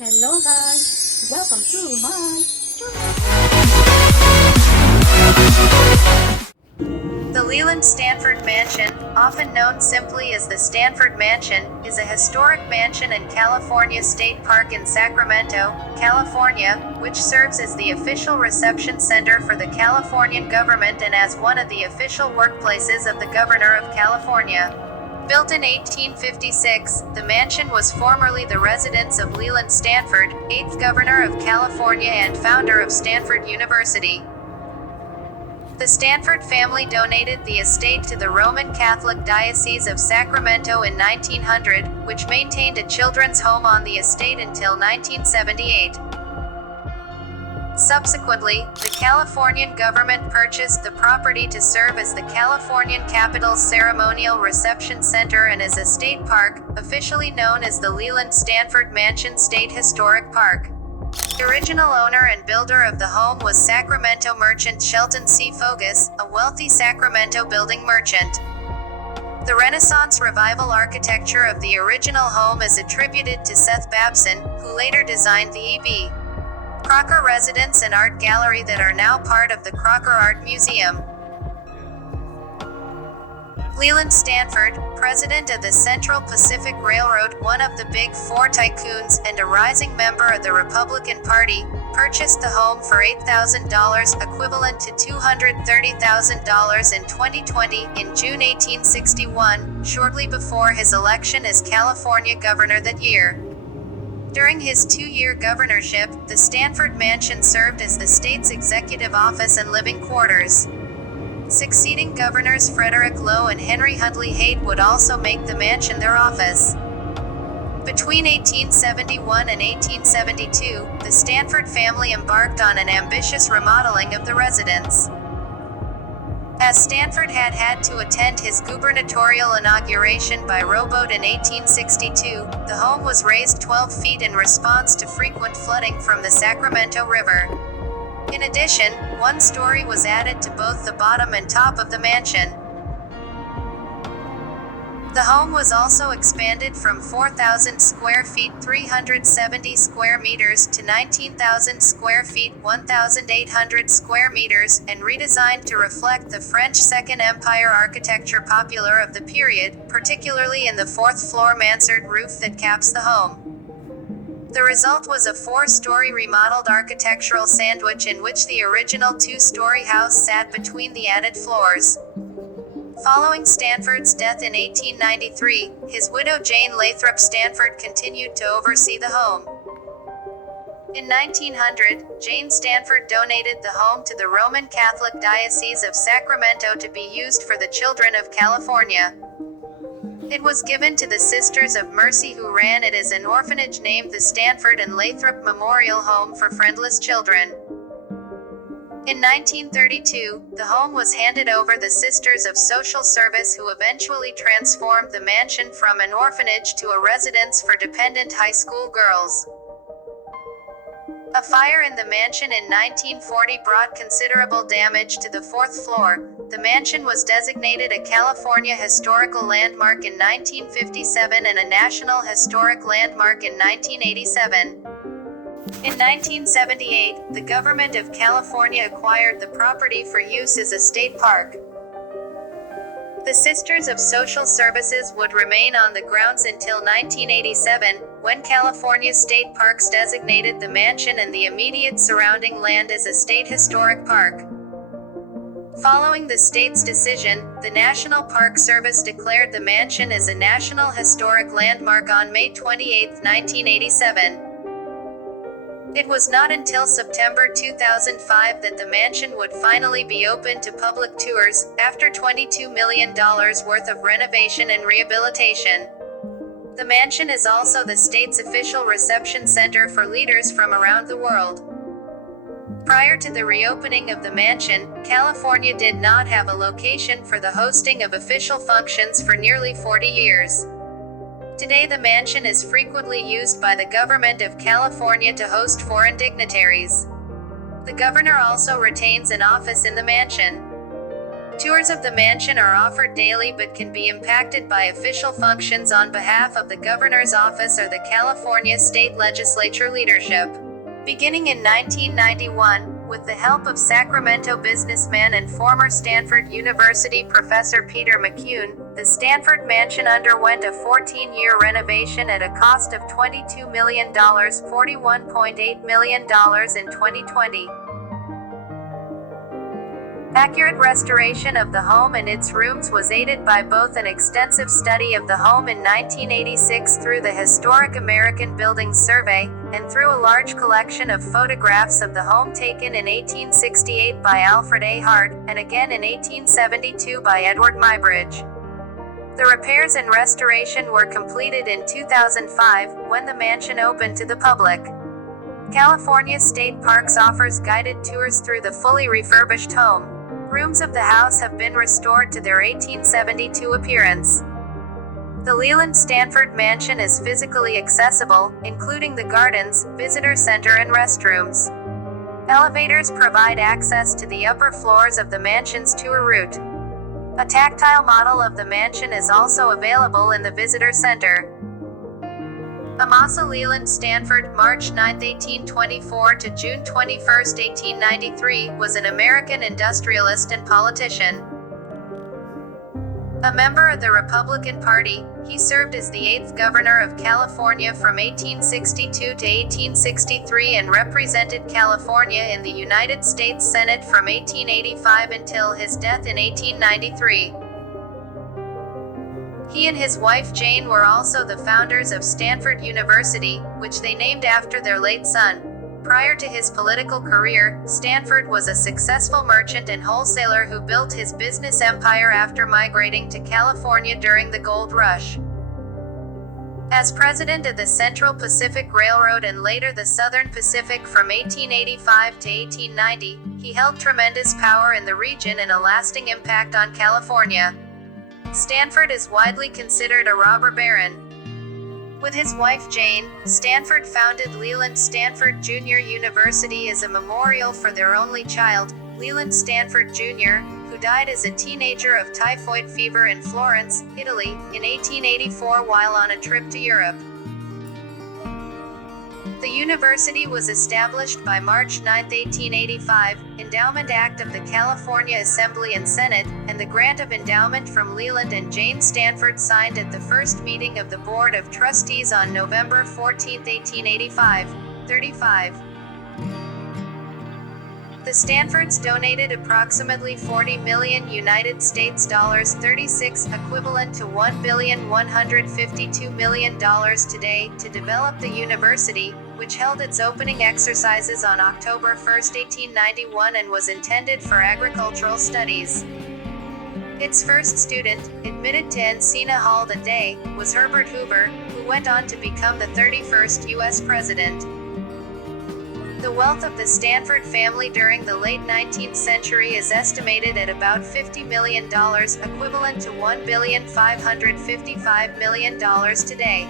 Hello guys, welcome to my channel. The Leland Stanford Mansion, often known simply as the Stanford Mansion, is a historic mansion in California State Park in Sacramento, California, which serves as the official reception center for the Californian government and as one of the official workplaces of the Governor of California. Built in 1856, the mansion was formerly the residence of Leland Stanford, 8th Governor of California and founder of Stanford University. The Stanford family donated the estate to the Roman Catholic Diocese of Sacramento in 1900, which maintained a children's home on the estate until 1978. Subsequently, the Californian government purchased the property to serve as the Californian capital's ceremonial reception center and as a state park, officially known as the Leland Stanford Mansion State Historic Park. The original owner and builder of the home was Sacramento merchant Shelton C. Fogus, a wealthy Sacramento building merchant. The Renaissance Revival architecture of the original home is attributed to Seth Babson, who later designed the E.B. Crocker residence and art gallery that are now part of the Crocker Art Museum. Leland Stanford, president of the Central Pacific Railroad, one of the Big Four tycoons, and a rising member of the Republican Party, purchased the home for $8,000, equivalent to $230,000 in 2020, in June 1861, shortly before his election as California governor that year. During his 2-year governorship, the Stanford Mansion served as the state's executive office and living quarters. Succeeding governors Frederick and Henry Huntley Haight would also make the mansion their office. Between 1871 and 1872, the Stanford family embarked on an ambitious remodeling of the residence. As Stanford had to attend his gubernatorial inauguration by rowboat in 1862, the home was raised 12 feet in response to frequent flooding from the Sacramento River. In addition, one story was added to both the bottom and top of the mansion. The home was also expanded from 4,000 square feet 370 square meters to 19,000 square feet 1,800 square meters, and redesigned to reflect the French Second Empire architecture popular of the period, particularly in the fourth-floor mansard roof that caps the home. The result was a 4-story remodeled architectural sandwich in which the original 2-story house sat between the added floors. Following Stanford's death in 1893, his widow Jane Lathrop Stanford continued to oversee the home. In 1900, Jane Stanford donated the home to the Roman Catholic Diocese of Sacramento to be used for the children of California. It was given to the Sisters of Mercy, who ran it as an orphanage named the Stanford and Lathrop Memorial Home for Friendless Children. In 1932, the home was handed over the Sisters of Social Service, who eventually transformed the mansion from an orphanage to a residence for dependent high school girls. A fire in the mansion in 1940 brought considerable damage to the 4th floor. The mansion was designated a California Historical Landmark in 1957 and a National Historic Landmark in 1987. In 1978, the government of California acquired the property for use as a state park. The Sisters of Social Services would remain on the grounds until 1987, when California State Parks designated the mansion and the immediate surrounding land as a state historic park. Following the state's decision, the National Park Service declared the mansion as a National Historic Landmark on May 28, 1987. It was not until September 2005 that the mansion would finally be open to public tours, after $22 million worth of renovation and rehabilitation. The mansion is also the state's official reception center for leaders from around the world. Prior to the reopening of the mansion, California did not have a location for the hosting of official functions for nearly 40 years. Today the mansion is frequently used by the government of California to host foreign dignitaries. The governor also retains an office in the mansion. Tours of the mansion are offered daily but can be impacted by official functions on behalf of the governor's office or the California state legislature leadership. Beginning in 1991, with the help of Sacramento businessman and former Stanford University professor Peter McCuen, the Stanford Mansion underwent a 14-year renovation at a cost of $22 million, $41.8 million in 2020. Accurate restoration of the home and its rooms was aided by both an extensive study of the home in 1986 through the Historic American Buildings Survey, and through a large collection of photographs of the home taken in 1868 by Alfred A. Hart, and again in 1872 by Edward Muybridge. The repairs and restoration were completed in 2005, when the mansion opened to the public. California State Parks offers guided tours through the fully refurbished home. Rooms of the house have been restored to their 1872 appearance. The Leland Stanford Mansion is physically accessible, including the gardens, visitor center and restrooms. Elevators provide access to the upper floors of the mansion's tour route. A tactile model of the mansion is also available in the visitor center. Amasa Leland Stanford, March 9, 1824 to June 21, 1893, was an American industrialist and politician. A member of the Republican Party, he served as the 8th governor of California from 1862 to 1863 and represented California in the United States Senate from 1885 until his death in 1893. He and his wife Jane were also the founders of Stanford University, which they named after their late son. Prior to his political career, Stanford was a successful merchant and wholesaler who built his business empire after migrating to California during the Gold Rush. As president of the Central Pacific Railroad and later the Southern Pacific from 1885 to 1890, he held tremendous power in the region and a lasting impact on California. Stanford is widely considered a robber baron. With his wife Jane, Stanford founded Leland Stanford Jr. University as a memorial for their only child, Leland Stanford Jr., who died as a teenager of typhoid fever in Florence, Italy, in 1884 while on a trip to Europe. The university was established by March 9, 1885, Endowment Act of the California Assembly and Senate, and the grant of endowment from Leland and Jane Stanford signed at the first meeting of the Board of Trustees on November 14, 1885. 35. The Stanfords donated approximately 40 million United States dollars 36, equivalent to $1,152 million today, to develop the university, which held its opening exercises on October 1, 1891 and was intended for agricultural studies. Its first student, admitted to Encina Hall that day, was Herbert Hoover, who went on to become the 31st U.S. president. The wealth of the Stanford family during the late 19th century is estimated at about $50 million, equivalent to $1,555 million today.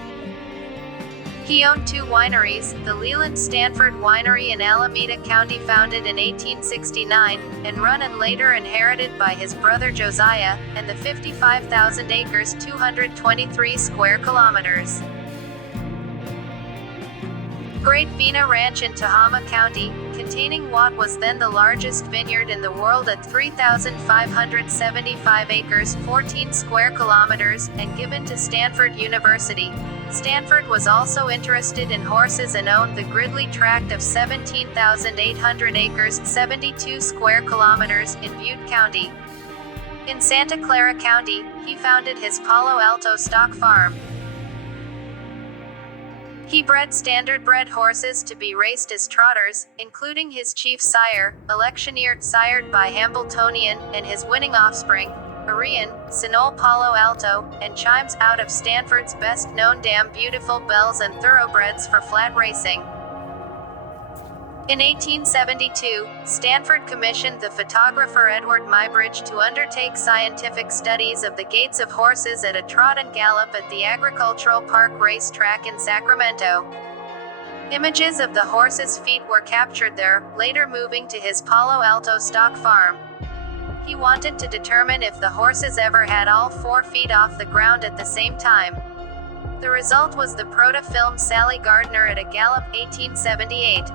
He owned two wineries, the Leland Stanford Winery in Alameda County, founded in 1869, and run and later inherited by his brother Josiah, and the 55,000 acres 223 square kilometers. Great Vina Ranch in Tehama County, containing what was then the largest vineyard in the world at 3,575 acres 14 square kilometers, and given to Stanford University. Stanford was also interested in horses and owned the Gridley Tract of 17,800 acres 72 square kilometers in Butte County. In Santa Clara County, he founded his Palo Alto stock farm. He bred standard-bred horses to be raced as trotters, including his chief sire, Electioneer, sired by Hambletonian, and his winning offspring, Arian, Sinol Palo Alto, and chimes out of Stanford's best-known Damn Beautiful Bells and Thoroughbreds for flat racing. In 1872, Stanford commissioned the photographer Edward Muybridge to undertake scientific studies of the gaits of horses at a trot and gallop at the Agricultural Park racetrack in Sacramento. Images of the horses' feet were captured there, later moving to his Palo Alto stock farm. He wanted to determine if the horses ever had all 4 feet off the ground at the same time. The result was the proto-film Sally Gardner at a Gallop, 1878.